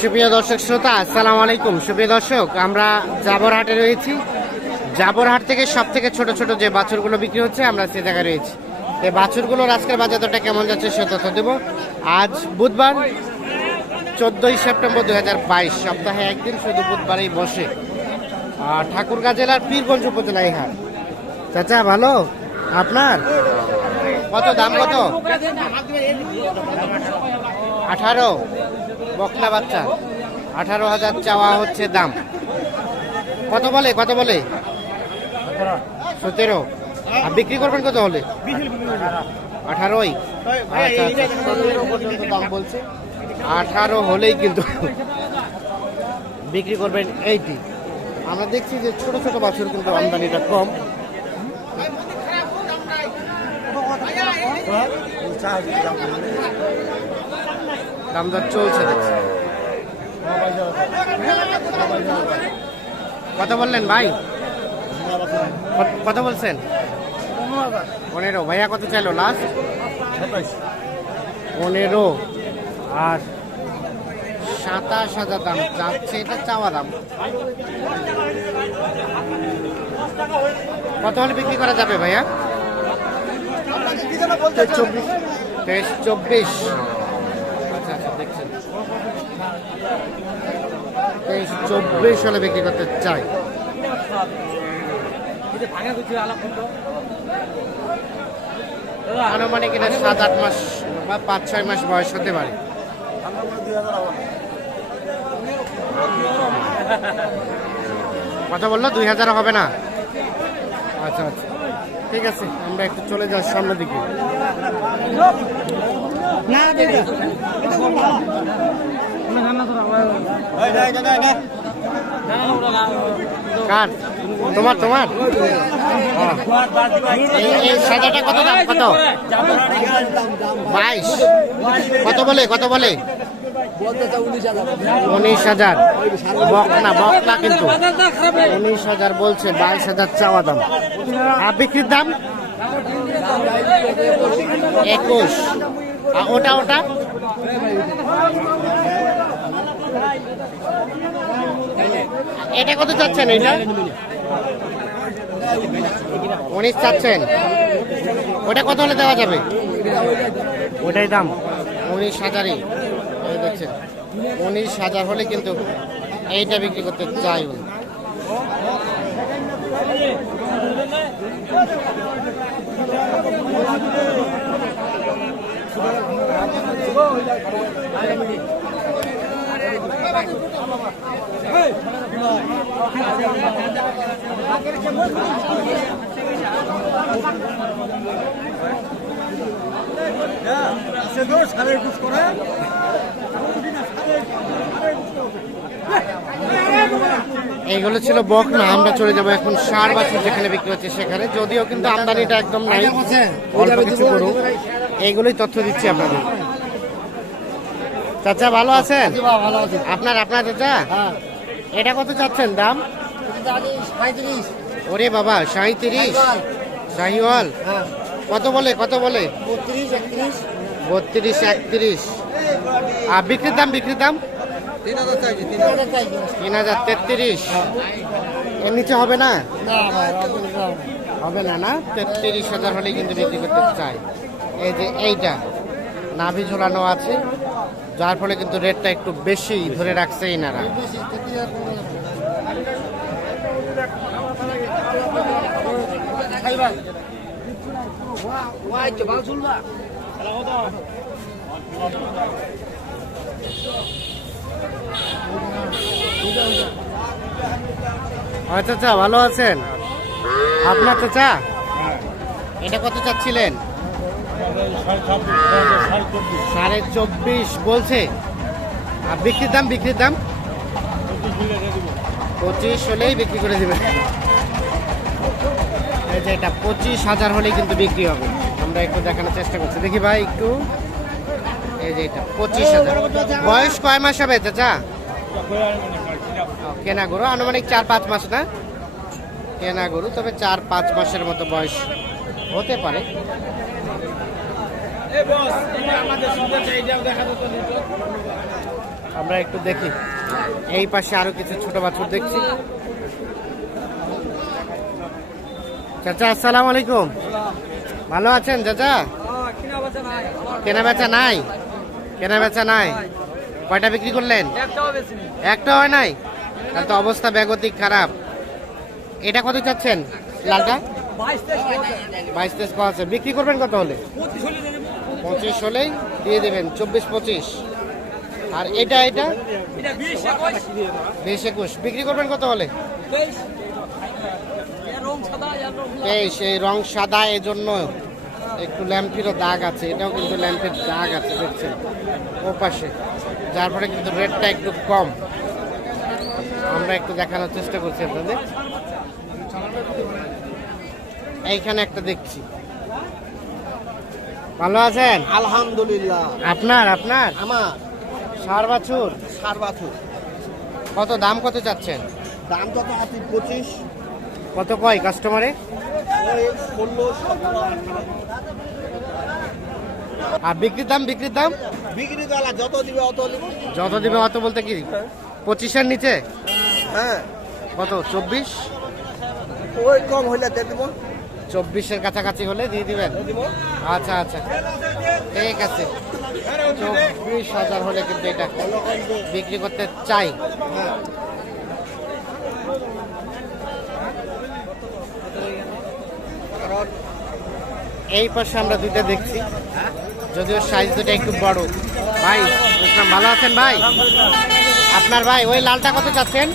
সুপ্রিয় দর্শক শ্রোতা, আসসালামু আলাইকুম। সুপ্রিয় দর্শক, আমরা জাবরহাটে রয়েছি। জাবরহাট থেকে সব থেকে ছোট ছোট যে বাছুরগুলো বিক্রি হচ্ছে, আমরা সে জায়গায় রয়েছি। এই বাছুরগুলোর আজকের বাজার দরটা কেমন যাচ্ছে সে তথ্য দেব। আজ বুধবার, চোদ্দোই সেপ্টেম্বর দু হাজার বাইশ, সপ্তাহে একদিন শুধু বুধবারেই বসে। ঠাকুরগাঁ জেলার পীরগঞ্জ উপজেলায় হাট চাচা, ভালো? আপনার? কত দাম কত? আঠারো। বকনা বাচ্চা। আঠারো হাজার চাওয়া হচ্ছে দাম। কত বলে? কত বলে? সতেরো। আর বিক্রি করবেন কত হলে? আঠারোই। আচ্ছা আচ্ছা। পর্যন্ত দাম বলছে। আঠারো হলেই কিন্তু বিক্রি করবেন এইটি। আমরা দেখছি যে ছোট ছোট বাছুর কিন্তু আমদানিটা কম। দাম দর চলছে কত বললেন ভাই? কত বলছেন? পনেরো। ভাইয়া কত চাইলো লাস্ট পনেরো। আর সাতাশ হাজার দাম যাচ্ছে, এটা চাওয়া দাম। কত হলে বিক্রি করা যাবে ভাইয়া? তেইশ চব্বিশ। আচ্ছা আচ্ছা তেইশ চব্বিশ হলে বিক্রি করতে চাই। আনুমানিক এটা সাত, আট মাস বা পাঁচ, ছয় মাস বয়স হতে পারে। কথা বলল, দুই হাজার হবে না। আচ্ছা আচ্ছা। ঠিক আছে আমরা একটু চলে যাই সামনের দিকে। কার? তোমার তোমার? হ্যাঁ। এই- এই কত দাম? কত? বাইশ। কত বলে কত বলে? উনিশ হাজার। বকনা বকনা কিন্তু। উনিশ হাজার বলছে, বাইশ হাজার চাওয়া দাম। আর বিক্রির দাম? একুশ। ওটা ওটা? এটা কত চাচ্ছেন এটা উনিশ চাচ্ছেন। ওটা কত হলে দেওয়া যাবে? ওটাই দাম। উনিশ হাজারই। দেখছেন উনিশ হাজার হলে কিন্তু এইটা বিক্রি করতে চাই উনি। এইগুলো ছিল বক না আমরা চলে যাব এখন সার বাছুর যেখানে বিক্রি হচ্ছে সেখানে। যদিও কিন্তু আমদানিটা একদম নাই অল্প কিছু গরু এইগুলোই তথ্য দিচ্ছি আপনাদের। চাচা ভালো আছেন? আপনার আপনার চাচা? এটা কত চাচ্ছেন দাম? ওরে বাবা সাঁত্রিশ শাহিওয়াল কত বলে কত বলে? বত্রিশ একত্রিশ। আর বিক্রির দাম বিক্রির দাম? তিন হাজার তেত্রিশ। এর নিচে হবে না? হবে না না? তেত্রিশ হাজার হলেই কিন্তু বিক্রি করতে চাই। এই যে এইটা, নাভি ঝোলানো আছে, যার ফলে কিন্তু রেটটা একটু বেশি ধরে রাখছে এনারা আচ্ছা আচ্ছা ভালো আছেন? আপনার চাচা? এটা কত চাচ্ছিলেন? সাড়ে চব্বিশ বলছে। আর বিক্রির দাম বিক্রির দাম? পঁচিশ হলেই বিক্রি করে দেবেন। এই যে এটা, পঁচিশ হাজার হলেই কিন্তু বিক্রি হবে। আমরা একটু দেখানোর চেষ্টা করছি। দেখি ভাই, একটু। এই যে এটা পঁচিশ হাজার। বয়স কয় মাস হবে চাচা কেনা গরু আনুমানিক চার পাঁচ মাস না? কেনা গরু তবে চার পাঁচ মাসের মতো বয়স হতে পারে। আমরা একটু দেখি। এই পাশে আরও কিছু ছোট বাছুর দেখছি। চাচা আসসালামু আলাইকুম। ভালো আছেন চাচা? কেনা বেচা নাই? কেনা বেচা নাই? কয়টা বিক্রি করলেন? একটা হয় নাই? তাহলে তো অবস্থা বেগতিক খারাপ। এটা কত চাচ্ছেন? লালটা? বাইশ তেইশ পাওয়া আছে বিক্রি করবেন কত হলে? পঁচিশ হলেই দিয়ে দেবেন। চব্বিশ পঁচিশ। আর এটা এটা? বিশ একুশ। বিক্রি করবেন কত হলে? তেইশ। এই রং সাদা এজন্য একটু ল্যাম্পেরও দাগ আছে। এটাও কিন্তু ল্যাম্পের দাগ আছে দেখছেন? ও পাশে যার ফলে কিন্তু রেটটা একটু কম। আমরা একটু দেখানোর চেষ্টা করছি আপনাদের। এইখানে একটা দেখছি। ভালো আছেন? আলহামদুলিল্লাহ। আপনার আপনার? আমার। সার বাছুর? সার বাছুর। কত দাম কত চাচ্ছেন? দাম কত আছে পঁচিশ। কত কয় কাস্টমারে ষোলো আর বিক্রির দাম বিক্রির দাম? বিক্রি করা যত দিবে অত। যত দিবে অত বলতে কি? পঁচিশের নিচে? হ্যাঁ। কত? চব্বিশ? ওই কম হইলে দিয়ে দেবো। চব্বিশের কাছাকাছি হলে দিয়ে দিবেন? দেবো। আচ্ছা আচ্ছা। ঠিক আছে। চব্বিশ হাজার হলে কিন্তু এটা বিক্রি করতে চাই। হ্যাঁ। কারণ এই পাশে আমরা দুইটা দেখছি। যদিও সাইজ দুটা একটু বড়। ভাই বুঝলাম ভালো আছেন ভাই? আপনার ভাই ওই লালটা কত চাচ্ছেন?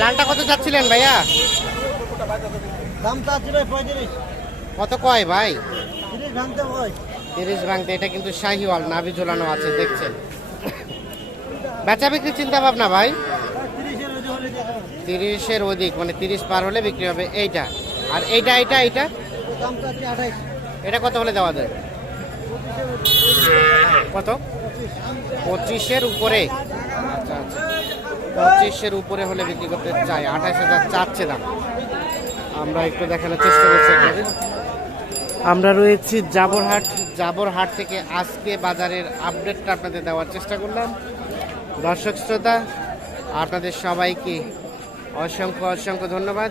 লালটা কত চাচ্ছিলেন ভাইয়া? কত কয় ভাই? তিরিশ ভাঙতে এটা কিন্তু শাহিওয়াল নাভি ঝোলানো আছে দেখছেন? বেচা বিক্রি চিন্তা ভাবনা ভাই? তিরিশের অধিক মানে তিরিশ পার হলে বিক্রি হবে এইটা। আর এইটা চাচ্ছি আঠাইশ এটা কত হলে দেওয়া যায়? কত? পঁচিশের উপরে। আচ্ছা আচ্ছা। পঁচিশের উপরে হলে বিক্রি করতে চাই। আঠাশ হাজার চাচ্ছে দাম। আমরা একটু দেখানোর চেষ্টা করছি আমরা রয়েছি জাবরহাট জাবরহাট থেকে আজকে বাজারের আপডেটটা আপনাদের দেওয়ার চেষ্টা করলাম। দর্শক শ্রোতা, আপনাদের সবাইকে অসংখ্য অসংখ্য ধন্যবাদ।